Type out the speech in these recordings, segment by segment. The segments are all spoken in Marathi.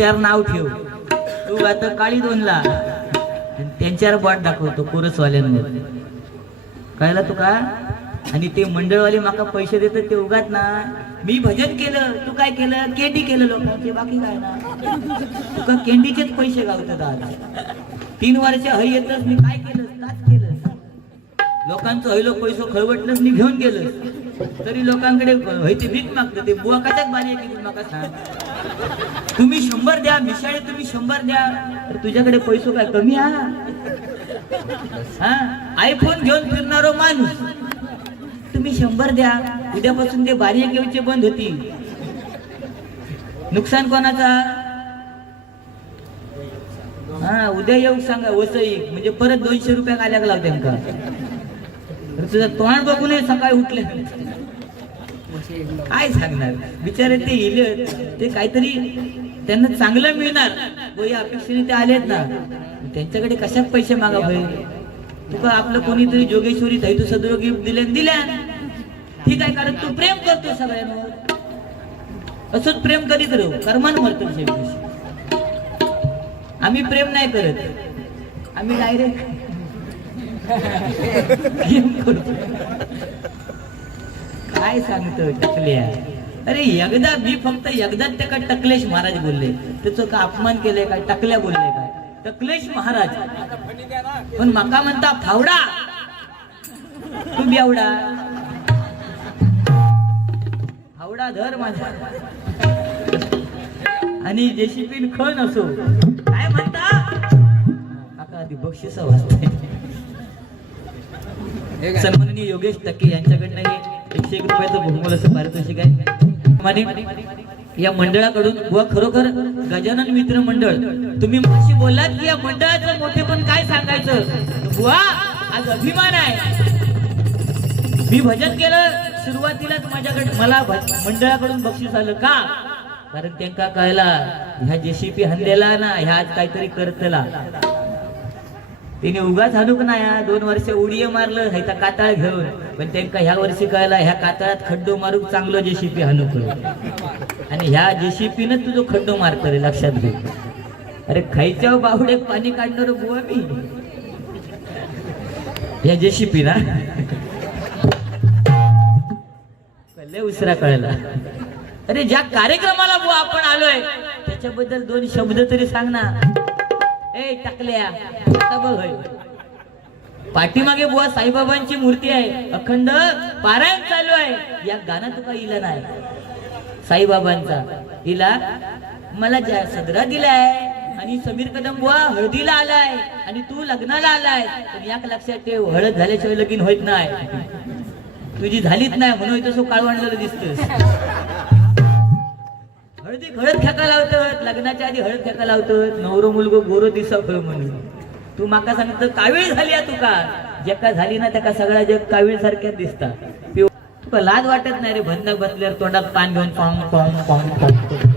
त्यांच्यावर नाव ठेव. तू आता काळी दोनला त्यांच्यावर बॉट दाखवतो कोरसवाल्यांवर. कळला तू का आणि ते मंडळवाले माका पैसे देतात ते उगात ना. मी भजन केलं तू काय केलं? केंडी केलं लोकांचे बाकी काय ना. तुका केंडीचेच पैसे गावतात आज. तीन वर्ष हय येतच मी काय केलं? काच केलं. लोकांचं हयलो पैसो खळवटलंच मी घेऊन गेलं. तरी लोकांकडे हय ते भीक मागतं ते बुवा कशाच बारी आहे की माका सांग. तुम्ही शंभर द्या मिशाळे तुम्ही शंभर द्या. तर तुझ्याकडे पैसो काय कमी हा हा? आयफोन घेऊन फिरणारो माणूस. तुम्ही शंभर द्या. उद्यापासून ते बारी घेऊचे बंद होती नुकसान कोणाचा? हा उद्या येऊ सांगा वसई म्हणजे परत दोनशे रुपया काय लाव त्यांका तुझं तोंड बघूनही सकाळी उठले. काय सांगणार? बिचारे ते इले ते काहीतरी त्यांना चांगलं मिळणार. व या अपेक्षेने ते आलेत ना. त्यांच्याकडे कशात पैसे मागा भाई? तुका आपलं कोणीतरी जोगेश्वरी तू सदरो गिफ्ट दिले दिल्या? ठीक आहे कारण तू प्रेम करतो सगळ्यांवर. असंच प्रेम करीत राहू. कर्मान मरतो आम्ही प्रेम नाही करत. आम्ही डायरेक्ट करतो काय सांगतो टकल्या अरे एकदा मी फक्त एकदाच त्या का टकलेश महाराज बोलले. त्याचं का अपमान केलंय काय? टकल्या बोलले काय? टकलेश महाराज. पण माका म्हणता फावडा. तू बेवडा फावडा धर माझा आणि जेसीपी खण असो काय म्हणता? काका आधी बक्षीस वाचते सन्माननीय योगेश टक्के यांच्याकडनं हे एकशे एक रुपयाचं बहुमोल असं पारितोषिक आहे. माने या मंडळाकडून व खरोखर गजानन मित्र मंडळ तुम्ही माझी बोललात की या मंडळाचं मोठे पण काय सांगायचं? बुवा आज अभिमान आहे. मी भजन केलं सुरुवातीलाच माझ्याकडे मला मंडळाकडून बक्षीस आलं का? कारण त्यांना कळला ह्या जेसीपी हल्लेला ना ह्या आज काहीतरी करतला. तिने उगाच हाणूक नाही या दोन वर्ष उडीये मारलं ह्याचा काताळ घेऊन. पण त्यांका ह्या वर्षी कळला ह्या कातळात खड्डो मारूक चांगलं जेसीपी हाणूक आणि ह्या जेसीपीनं तुझं खड्डो मारत रे लक्षात घे. अरे खायच्या बाहुडे पाणी काढणार बुवा मी. ह्या जेसीपी ना. लय उशिरा कळला. अरे ज्या कार्यक्रमाला बुवा आपण आलोय त्याच्याबद्दल दोन शब्द तरी सांग ना. ए टाकल्या. आता बघ. पाठीमागे बुवा साईबाबांची मूर्ती आहे. अखंड पारायण चालू आहे. या गाणं तुका इला नाही. साईबाबांचा. इला मला ज्या सदरा दिलाय आणि समीर कदम बुवा हळदीला आलाय आणि तू लग्नाला आलाय तर याक लक्षात ठेव हळद झाल्याशिवाय लगीन होत नाही. तुझी झालीच नाही म्हणून तसं काळवंडलेलं दिसतोस. हळदी हळद खेका लावतात लग्नाच्या आधी हळद खेका लावतात नवरो मुलगो गोरो दिसा म्हणून. तू माका सांगत कावीळ झाली तुका जका झाली ना त्याका सगळ्या जग कावीळ सारख्या दिसता तुका लाज वाटत नाही रे बंधक बसल्यावर तोंडात पान घेऊन पाहून पाहून पाहून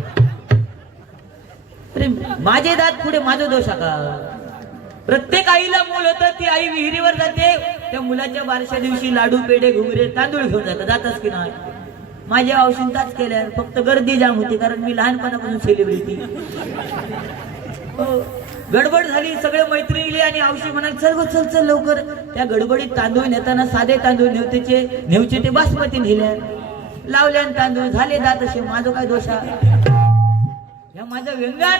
अरे माझे दात पुढे माझा दोष आहे का? प्रत्येक आईला मूल होतं ती आई विहिरीवर जाते त्या मुलाच्या बारशा दिवशी लाडू पेढे घुंगरे तांदूळ घेऊन जातात. जातच की नाही? माझ्या औषधाच केल्या फक्त गर्दी जाम होती कारण मी लहानपणापासून सेलिब्रिटी गडबड झाली सगळे मैत्रिणी आणि औषध म्हणाले चल गं, चल चल लवकर. त्या गडबडीत तांदूळ नेताना साधे तांदूळ नेवतेचे नेवचे ते बासमती नेल्या. लावल्यान तांदूळ झाले दात असे माझं काय दोष आहे? ह्या माझं व्यंगा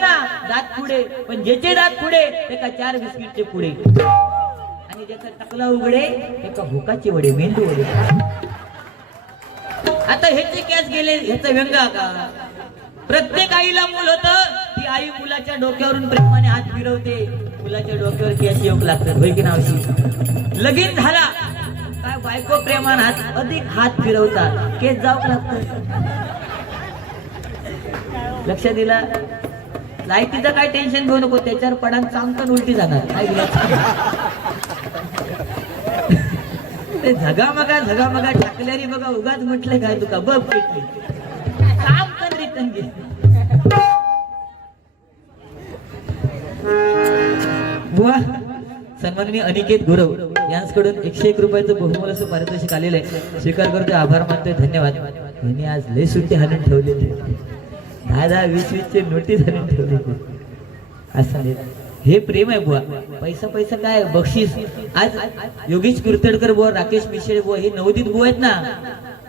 दात पुढे. पण ज्याचे दात पुढे ते चार बिस्किटचे पुढे. आणि ज्याचा टकला उघडे ते भोकाचे वडे मेंदू वडे. आता ह्याचे कॅस गेले ह्याचा व्यंगा का प्रत्येक आईला मूल होतं ती आई मुलाच्या डोक्यावरून प्रेमाने हात फिरवते. मुलाच्या डोक्यावरती अशी योग लागतात. होय की नावशी लगीन झाला. काय बायको प्रेमान हात अधिक हात फिरवतात. केस जाऊ लागतात? लक्ष दिला लायकीचं काय टेन्शन घेऊ नको. त्याच्यावर पडान चांगकन उलटी जाणार. काय ते झगामगा झगामगा टाकल्यारी बघा. उगाच म्हटलं काय तुका? बघ पेटली काम पण रिटर्न घे बुवा सन्माननीय अनिकेत गुरव यांच्याकडून एकशे एक रुपयाचं बहुमोल असं पारितोषिक आलेलं आहे. स्वीकार करतोय आभार मानतोय धन्यवाद. यांनी आज लय सुट्टी हाणून ठेवलेली दहा दहा वीस वीसचे नोटीस आणून ठेवले असं हे प्रेम आहे बुवा. पैसा पैसा काय बक्षीस. आज योगेश कुर्तडकर बुवा राकेश मिश्रे बुवा हे नवोदित बुवा आहेत ना.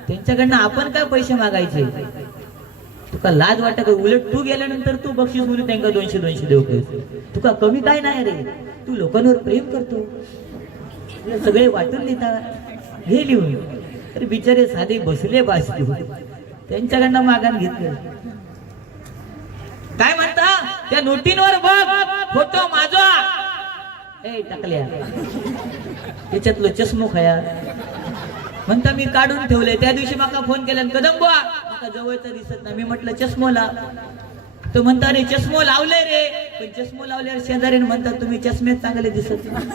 त्यांच्याकडनं आपण काय पैसे मागायचे? तुका लाज वाटत का? उलट तू गेल्यानंतर तू बक्षीस म्हणून त्यांना दोनशे दोनशे देऊ पैसे तुका कमी काय नाही रे. तू लोकांवर प्रेम करतो. सगळे वाटून देतात. हे लिहून. तर बिचारे साधे बसले बास त्यांच्याकडनं मागान घेतलं. काय म्हणता? त्या नोटींवर बघ. फोटो माझा. ए टाकल्या. त्याच्यातलं चष्मो खया. म्हणता मी काढून ठेवले त्या दिवशी माका फोन केला कदम बुवा माका जवळचा दिसत नाही. मी म्हटलं चष्मो लाव तो म्हणता रे चष्मो लावले रे. पण चष्मो लावल्यावर शेजारी म्हणतात तुम्ही चष्मेच चांगले दिसत नाही.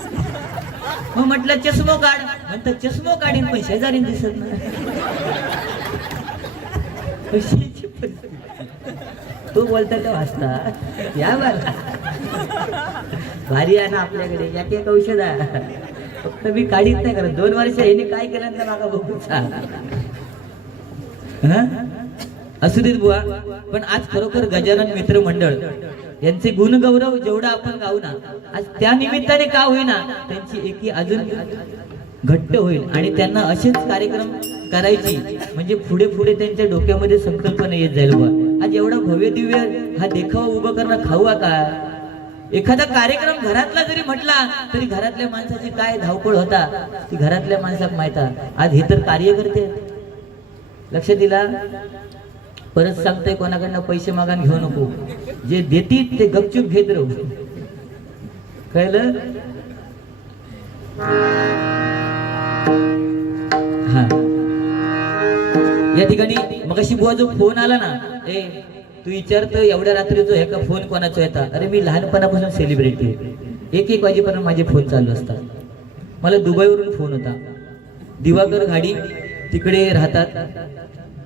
मग म्हटलं चष्मो काढ. म्हणतात चष्मो काढीन पण शेजारी दिसत नाही. तू बोलता तो हसता. या बरं भारी आहे ना आपल्याकडे. यात एक औषध आहे. फक्त मी काढीत नाही करत. दोन वर्ष यांनी काय केलं तर मागा बघू असू देत बुवा. पण आज खरोखर गजानन मित्र मंडळ यांचे गुणगौरव जेवढा आपण गाऊ ना आज त्या निमित्ताने का होईना त्यांची एकी अजून घट्ट होईल. आणि त्यांना असेच कार्यक्रम करायची म्हणजे पुढे पुढे त्यांच्या डोक्यामध्ये संकल्पना येत जाईल बुवा. आज एवढा भव्य दिव्य हा देखावा उभं करणं खाऊ का? एखादा कार्यक्रम घरातला जरी म्हटला तरी घरातल्या माणसाची काय धावपळ होता ती घरातल्या माणसाक माहिता आज हे तर कार्यकर्ते लक्ष दिला? परत सांगतोय कोणाकडनं पैसे मागान घेऊ नको. जे देतील ते गपचूप घेत राहू. कळलं? हा. या ठिकाणी मगाशी बुवा जो फोन आला ना ए तू विचारतो एवढ्या रात्रीचो ह्या का फोन कोणाचा येता अरे मी लहानपणापासून सेलिब्रिटी एक एक वाजेपर्यंत माझे फोन चालू असतात. मला दुबईवरून फोन होता. दिवाकर गाडी तिकडे राहतात.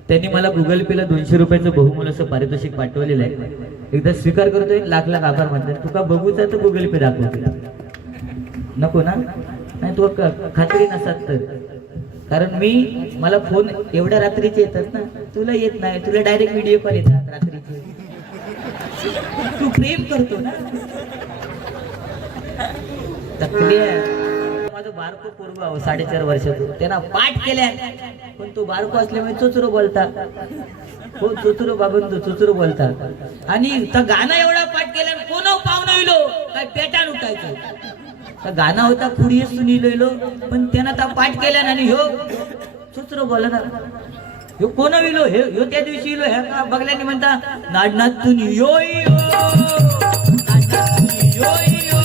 त्यांनी मला गुगल पेला दोनशे रुपयाचं बहुमूल असं पारितोषिक पाठवलेलं आहे. एकदा स्वीकार करतोय लाख लाख आभार मानतात तुका बघूचा तर गुगल पे दाखवतो नको ना? नाही तू खात्री नसतात तर. कारण मी मला फोन एवढ्या रात्रीचे येतात ना तुला येत नाही. तुला डायरेक्ट व्हिडिओ कॉल येतात रात्री. तू प्रेम करतो ना. माझं बारको पूर्व आहे, साडेचार वर्षाचं. त्यांना पाठ केल्या पण तो बारको असल्यामुळे चुचरू बोलता हो चुचरू बाबून तो चोचरो बोलता आणि गाणं एवढा पाठ केल्या कोण हो पाहुणा येलो काय पेटान उठायचं? गाणं होता पुढे सुनीलो पण त्यांना त्या पाठ केल्या आणि ह्यो चुचरू बोला ना ह्यो कोण विलो? हे ह्यो त्या दिवशी इलो ह्या का बघल्याने म्हणता नाडनातून यो यो. नाडनातून यो यो.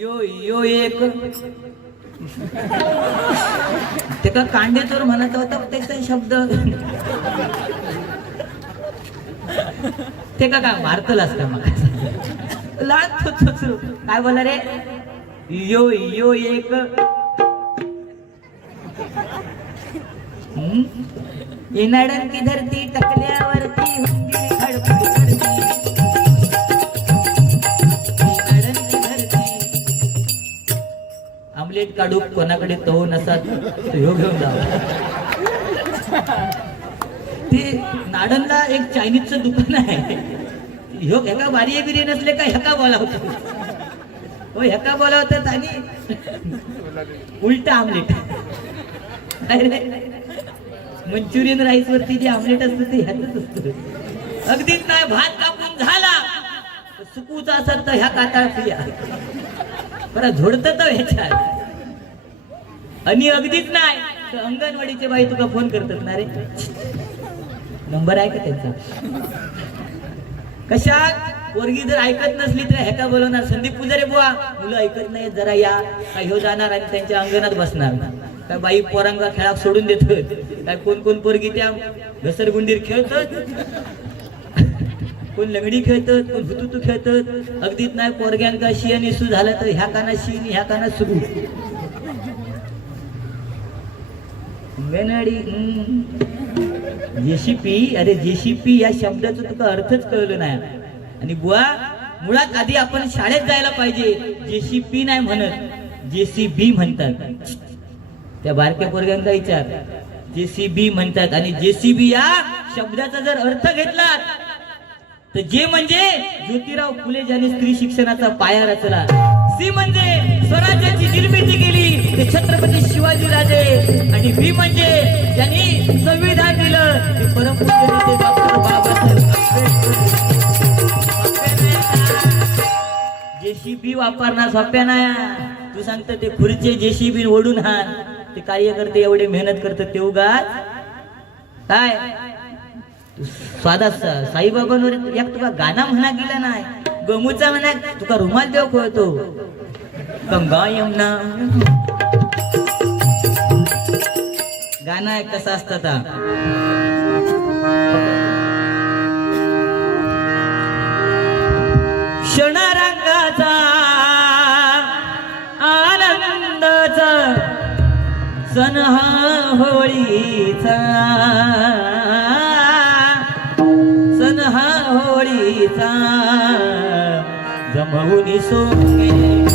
यो यो एक. ते का कांडेचोर म्हणत होता त्याचा शब्द? ते का काय मारतलास का मग? लहान. काय बोला रे? यो यो एक. हम्म? इनाडन की धरती टकल्यावरती खडखड करती आमलेट काढू कोणाकडे तो नसत तो ह्यो घेऊन जा. ते नाडनला एक चायनीजचं दुकान आहे. ह्यो ह्याका बारी बिरी नसले का ह्याका बोलावतो? हो ह्याका बोलावतात आणि उलट आमलेट. अरे मंचुरियन राईस वरती जे आमलेट असतं ते ह्याच असतं. अगदीच काय भात कापून झाला सुकूचा असत तर ह्या काताळ पिया. बरं झोडत तर ह्याच्यात. आणि अगदीच नाही तर अंगणवाडीचे बाई तुका फोन करतात ना रे. नंबर आहे का त्यांचा? कशा? पोरगी जर ऐकत नसली तर ह्याका बोलवणार? संदीप पुजारे बुवा मुलं ऐकत नाही जरा या. काय हो जाणार आणि त्यांच्या अंगणात बसणार. ना काय बाई पोरांगा खेळा सोडून देत काय कोण कोण पोरगी त्या घसरगुंडीर खेळतात कोण लंगडी खेळतात कोण हुतुतू खेळतात अगदीच नाही पोरग्यांका शी आणि सू झालं तर ह्या काना शी आणि ह्या काना सुरू मेनडी जेसीपी अरे जेसीपी या शब्दाचा तुका अर्थच कळलं नाही. आणि बुवा मुळात आधी आपण शाळेत जायला पाहिजे. जेसीपी नाही म्हणत जेसीबी म्हणतात. त्या बारक्या पोरग्यांचा विचार. जेसीबी म्हणतात आणि जेसीबी या शब्दाचा जर अर्थ घेतला तर जे म्हणजे ज्योतिराव फुले ज्यांनी स्त्री शिक्षणाचा पाया रचला सी म्हणजे स्वराज्याची निर्मिती केली ते छत्रपती शिवाजी राजे. आणि बी म्हणजे त्यांनी संविधान दिलं ते परमपूज्य नेते डॉक्टर बाबासाहेब जेसीबी वापरणार सोप्या नाही तू सांगत ते खुर्चे जेसीबी ओढून हा ते कार्यकर्ते एवढे मेहनत करतात ते उगाच. काय? स्वादा साईबाबांवर एक तुका गाणं म्हणा गेला नाही. गमूचा म्हणा तुका रुमाल देव कळतो गंगा यमुना गाणं आहे कसं असतं ता क्षणार सण हा होळीचा. सण हा होळीचा. जमवून सोंगे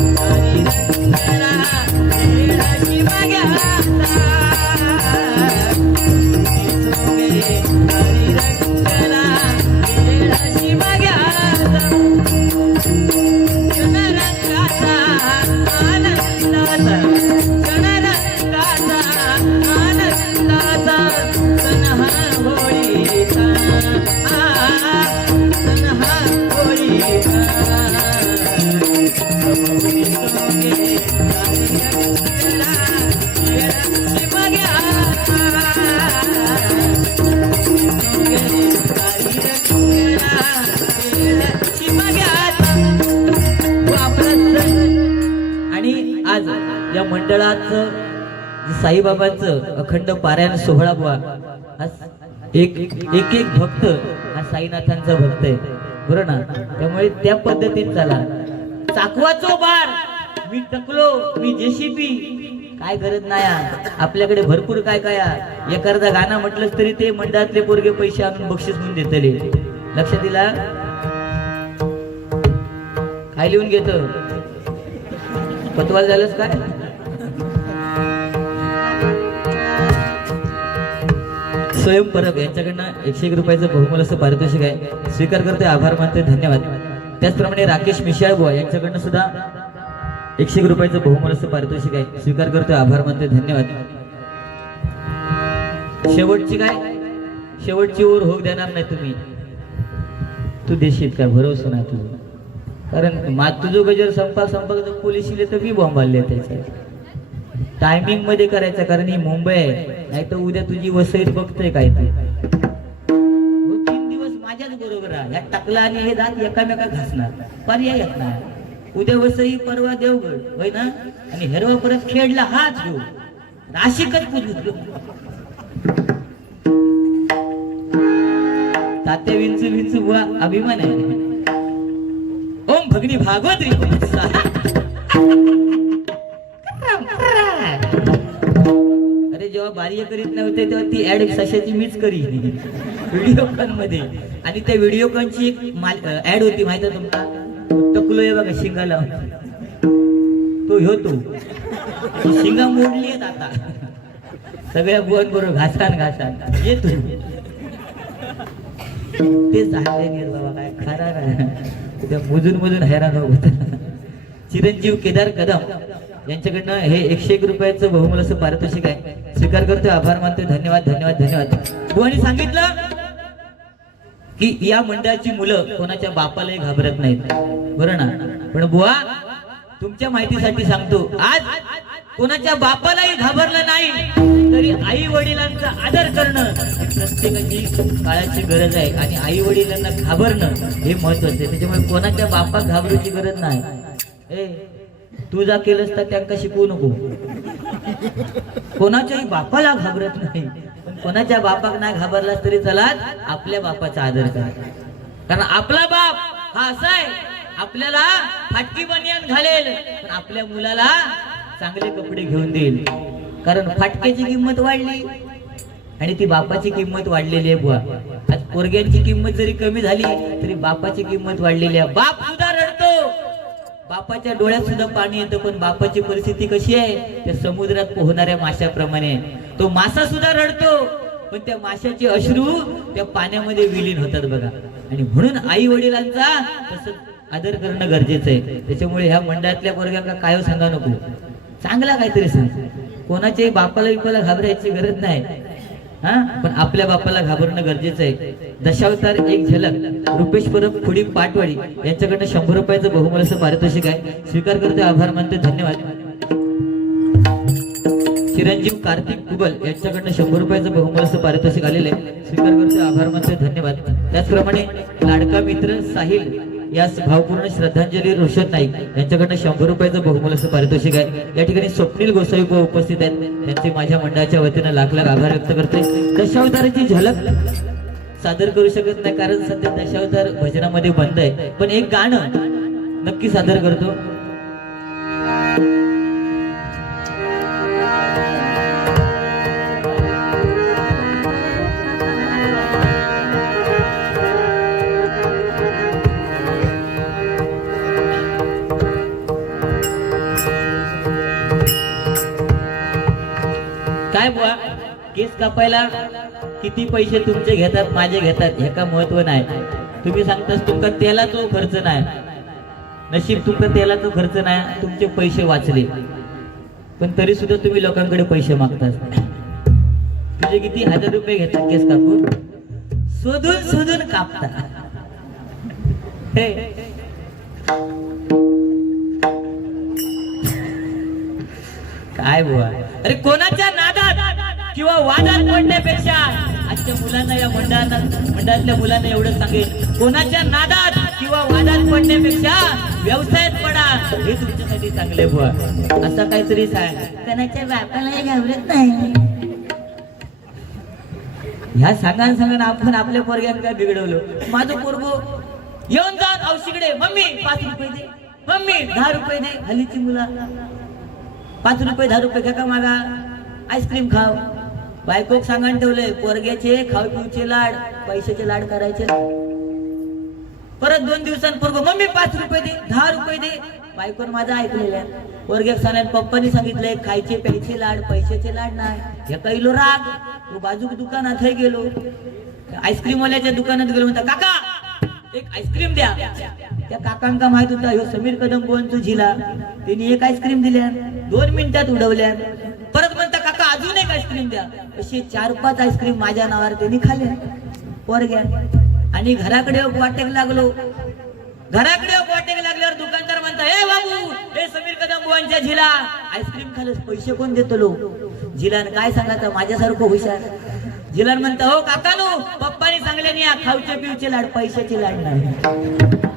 साईबाबांचं अखंड पारायण सोहळा बुवा. एक एक एक भक्त हा साईनाथांचा भक्त आहे. बरं ना? त्यामुळे त्या पद्धतीत चला. चाकवाचो बार मी टकलो मी जेसीबी. काय गरज नाही आपल्याकडे भरपूर काय काय एखादा गाणं म्हटलंच तरी ते मंडळातले पोरगे पैसे आणून बक्षीस म्हणून देतले. लक्ष दिला? काय लिहून घेत? पतवाल झालंच काय? स्वयं परब यांच्याकडनं एकशे एक रुपयाचं बहुमूल असं पारितोषिक आहे. स्वीकार करते आभार मानते धन्यवाद. त्याचप्रमाणे राकेश मिशाळ बुवा यांच्याकडनं सुद्धा एकशे एक रुपयाचं बहुमूल असं पारितोषिक आहे. स्वीकार करतोय आभार मानते धन्यवाद. शेवटची काय? शेवटची ओर होऊ देणार नाही तुम्ही. तू देशील काय? भरोसा नाही तुझं. कारण मात तुझं गजर संपा संपा तर पोलीस तर मी बॉम्ब आले त्याचे टायमिंगमध्ये करायचं कारण ही मुंबई आहे. नाही तर उद्या तुझी वसईत बघतोय काय ते. तीन दिवस माझ्याच बरोबर आहे या टाकला आणि हे दात एकामेका घासणार. पर्याय येत नाही. उद्या वसई परवा देवगड. होय ना? आणि हेरवा परत खेडला हाच घेऊ नाशिकच पुजू तात्या विंचू विंचू बुवा अभिमान आहे. ओम भगनी भागवत जेव्हा बारीय करीत नव्हते तेव्हा ती ऍड सशाची मीच करी. व्हिडिओकॉनमध्ये आणि त्या व्हिडिओ कॉनची एक ऍड होती माहिती आहे टकलो आहे बघा शिंगाला. तो ह्यो तो शिंगा मोडली आहेत आता. सगळ्या बुवान बरोबर घासान घासान. ये तू ते झाले बाबा काय खरा त्या मुजून मुजून हैराण होत. चिरंजीव केदार कदम. यांच्याकडनं हे एकशे एक रुपयाचं बहुमूल असं पारितोषिक आहे. स्वीकार करतोय आभार मानतोय धन्यवाद धन्यवाद धन्यवाद. कोणी सांगितलं की या मंडळाची मुलं कोणाच्या बापालाही घाबरत नाहीत. बरं ना? पण बुवा तुमच्या माहितीसाठी सांगतो आज कोणाच्या बापालाही घाबरलं नाही तरी आई वडिलांचा आदर करणं प्रत्येकाची काळाची गरज आहे. आणि आई वडिलांना घाबरणं हे महत्वाचं आहे. त्याच्यामुळे कोणाच्या बापा घाबरूची गरज नाही. ए तू जा केलंस तर त्यांना शिकवू नको. कोणाच्याही बापाला घाबरत नाही. पण कोणाच्या बापाक नाही घाबरलास तरी चलात आपल्या बापाचा आदर करा. कारण आपला बाप हा असा आहे आपल्याला फाटकी बनियान घालेल पण आपल्या मुलाला चांगले कपडे घेऊन देईल. कारण फाटक्याची किंमत वाढली आणि ती बापाची किंमत वाढलेली आहे बुवा. आज पोरग्यांची किंमत जरी कमी झाली तरी बापाची किंमत वाढलेली आहे. बाप सुद्धा बापाच्या डोळ्यात सुद्धा पाणी येतं पण बापाची परिस्थिती कशी आहे? त्या समुद्रात पोहणाऱ्या माशाप्रमाणे. तो मासा सुद्धा रडतो पण त्या माशाचे अश्रू त्या पाण्यामध्ये विलीन होतात बघा. आणि म्हणून आई वडिलांचा तसं आदर करणं गरजेचं आहे. त्याच्यामुळे ह्या मंडळातल्या वर्गाला काय हो सांगा नको. चांगला काहीतरी सांग. कोणाच्याही बापाला बिपाला घाबरायची गरज नाही. हा? पण आपल्या बापाला घाबरणं गरजेचं आहे. दशावतार एक झलक. रुपेश परब खुडी पाटवाडी यांच्याकडनं शंभर रुपयाचं बहुमूल्य पारितोषिक आहे. स्वीकार करते आभार मानते धन्यवाद. चिरंजीव कार्तिक कुबल यांच्याकडनं शंभर रुपयाचं बहुमूल्य पारितोषिक आलेलं आहे. स्वीकार करते आभार मानते धन्यवाद. त्याचप्रमाणे लाडका मित्र साहिल यास भावपूर्ण श्रद्धांजली रोशन नाईक. यांच्याकडनं शंभर रुपयाचं बहुमूल्य असं पारितोषिक आहे. या ठिकाणी स्वप्नील गोसावी उपस्थित आहेत. त्यांचे माझ्या मंडळाच्या वतीनं लाख लाख आभार व्यक्त करते दशावताराची झलक सादर करू शकत नाही कारण सध्या दशावतार भजनामध्ये बंद आहे. पण एक गाणं नक्की सादर करतो. केस कापायला किती पैसे तुमचे घेतात माझे घेतात हे का महत्त्व नाही. तुम्ही सांगतास तुमका तेलाचो खर्च नाही. नशीब तुमका तेलाचो खर्च नाही तुमचे पैसे वाचले. पण तरी सुद्धा तुम्ही लोकांकडे पैसे मागतात तुझे किती? हजार रुपये घेतात केस कापून. शोधून शोधून कापता हे. काय बुवा? अरे कोणाच्या नादात? किंवा वादात पडण्यापेक्षा आजच्या मुलांना या मंडळांना मंडळातल्या मुलांना एवढं सांगेल कोणाच्या नादात किंवा वादात पडण्यापेक्षा व्यवसायात पडा हे तुमच्यासाठी चांगले बुवा. असं काहीतरी सांग कोणाच्या बापाला घाबरत नाही. ह्या सांगान सांगान आपण आपल्या पोरग्यात काय बिघडवलं? माझं पोरगो येऊन जाऊन औषीकडे मम्मी पाच रुपये दे. मम्मी दहा रुपये दे. हल्लीची मुलं पाच रुपये दहा रुपये का मागा? आईस्क्रीम खाव. बायकोक सांगान ठेवलंय पोरग्याचे खाऊ पिऊचे लाड पैशाचे लाड करायचे. परत दोन दिवसांपूर्वी मम्मी पाच रुपये दे दहा रुपये दे. बायकोन माझा ऐकलेल्या पोरग्याक सांगायला पप्पानी सांगितलंय खायचे प्यायचे लाड पैशाचे लाड नाही. हे कैलो राग. तो बाजूक दुकानात हे गेलो. आईस्क्रीम वाल्याच्या दुकानात गेलो म्हणता काका एक आईस्क्रीम द्या. त्या काकांका माहीत होता ह्यो समीर कदम बोलतो झिला त्यांनी एक आईस्क्रीम दिल्या दोन मिनिटात उडवल्या परत म्हणता काका अजून एक आईस्क्रीम द्या. असे चार पाच आईस्क्रीम माझ्या नावावर त्यांनी खाल्ल्या पोरग्या आणि घराकडे वाटेक लागलो. घराकडे वाटेक लागल्यावर दुकानदार म्हणता हे बाबू हे समीर कदम बुवांच्या झिला. आईस्क्रीम खालच पैसे कोण देतो लो झिलान काय सांगायचं? माझ्यासारखं हुशार. झिलान म्हणता हो काका नो पप्पानी सांगले नाही या खाऊचे पिऊचे लाड पैशाचे लाड नाही.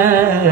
Yeah.